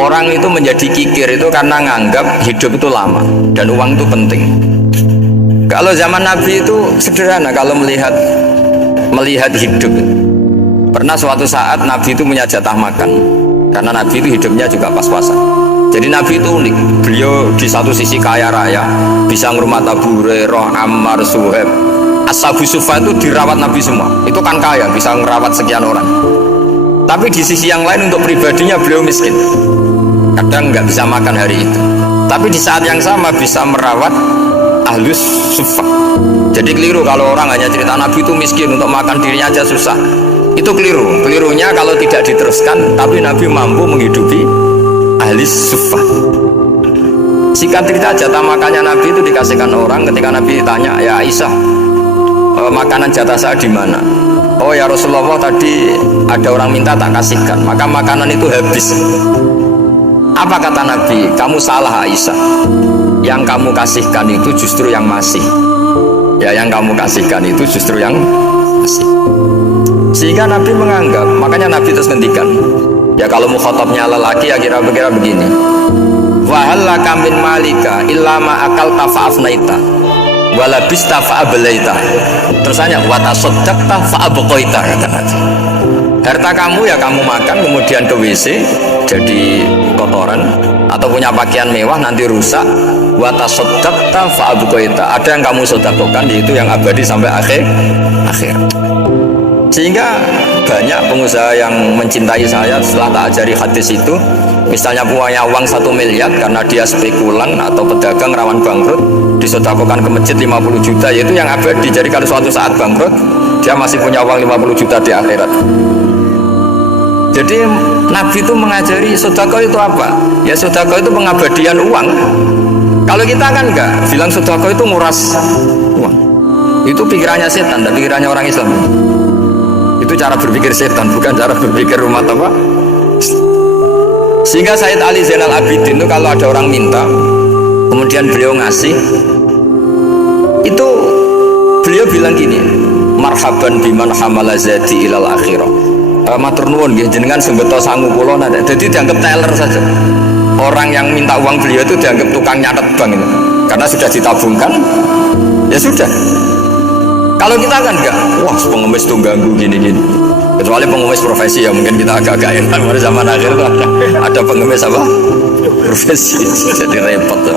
Orang itu menjadi kikir itu karena nganggap hidup itu lama dan uang itu penting. Kalau zaman Nabi itu sederhana kalau melihat hidup. Pernah suatu saat Nabi itu punya jatah makan karena Nabi itu hidupnya juga pas-pasan. Jadi Nabi itu unik. Beliau di satu sisi kaya raya, bisa ngurmat Abu Hurairah, Ammar, Suhaib. Ashabu Sufa itu dirawat Nabi semua. Itu kan kaya, bisa ngerawat sekian orang. Tapi di sisi yang lain untuk pribadinya beliau miskin. Kadang nggak bisa makan hari itu. Tapi di saat yang sama bisa merawat Ahlus Sufa. Jadi keliru kalau orang hanya cerita Nabi itu miskin, untuk makan dirinya aja susah. Itu keliru. Kelirunya kalau tidak diteruskan, tapi Nabi mampu menghidupi Ahlus Sufa. Singkat cerita, jatah makannya Nabi itu dikasihkan orang. Ketika Nabi tanya, ya Aisyah, makanan jatah saya di mana? Oh ya Rasulullah, tadi ada orang minta tak kasihkan, maka makanan itu habis. Apa kata Nabi? Kamu salah Aisyah. Yang kamu kasihkan itu justru yang masih. Ya, yang kamu kasihkan itu justru yang masih. Sehingga Nabi menganggap, makanya Nabi terus ngendikan. Ya kalau mukhatabnya lelaki ya kira-kira begini. Wa hal laka min malika illa ma akalta fa'afnaita walabista fa'ablaita. Terus hanya watasaddaqta fa'abqaita, kata Nabi. Harta kamu ya kamu makan kemudian ke WC jadi kotoran, atau punya pakaian mewah nanti rusak. Watasaddaqta fa'abqaita. Ada yang kamu sedekahkan, yaitu yang abadi sampai akhir. Sehingga banyak pengusaha yang mencintai saya setelah tak ajari hadis itu. Misalnya punya uang 1 miliar karena dia spekulan atau pedagang rawan bangkrut, disedekahkan ke masjid 50 juta, yaitu yang abadi. Jadi kalau suatu saat bangkrut, dia masih punya uang 50 juta di akhirat. Jadi Nabi itu mengajari sedekah itu apa? Ya sedekah itu pengabadian uang. Kalau kita kan enggak, bilang sedekah itu nguras uang. Itu pikirannya setan dan pikirannya orang Islam. Itu cara berpikir setan, bukan cara berpikir umat apa. Sehingga Sayyid Ali Zainal Abidin itu kalau ada orang minta, kemudian beliau ngasih, itu beliau bilang gini, marhaban biman hamala zati ilal akhirah. Matur nuwun nggih jenengan sing beto sangu kula nada. Jadi dianggap teller saja. Orang yang minta uang beliau itu dianggap tukang nyatet bank itu. Karena sudah ditabungkan, ya sudah. Kalau kita kan enggak, wah pengemis tuh ganggu gini-gini. Kecuali pengemis profesi ya mungkin kita agak-agak enak. Pada zaman akhir itu ada pengemis apa? Profesi, jadi repot tuh.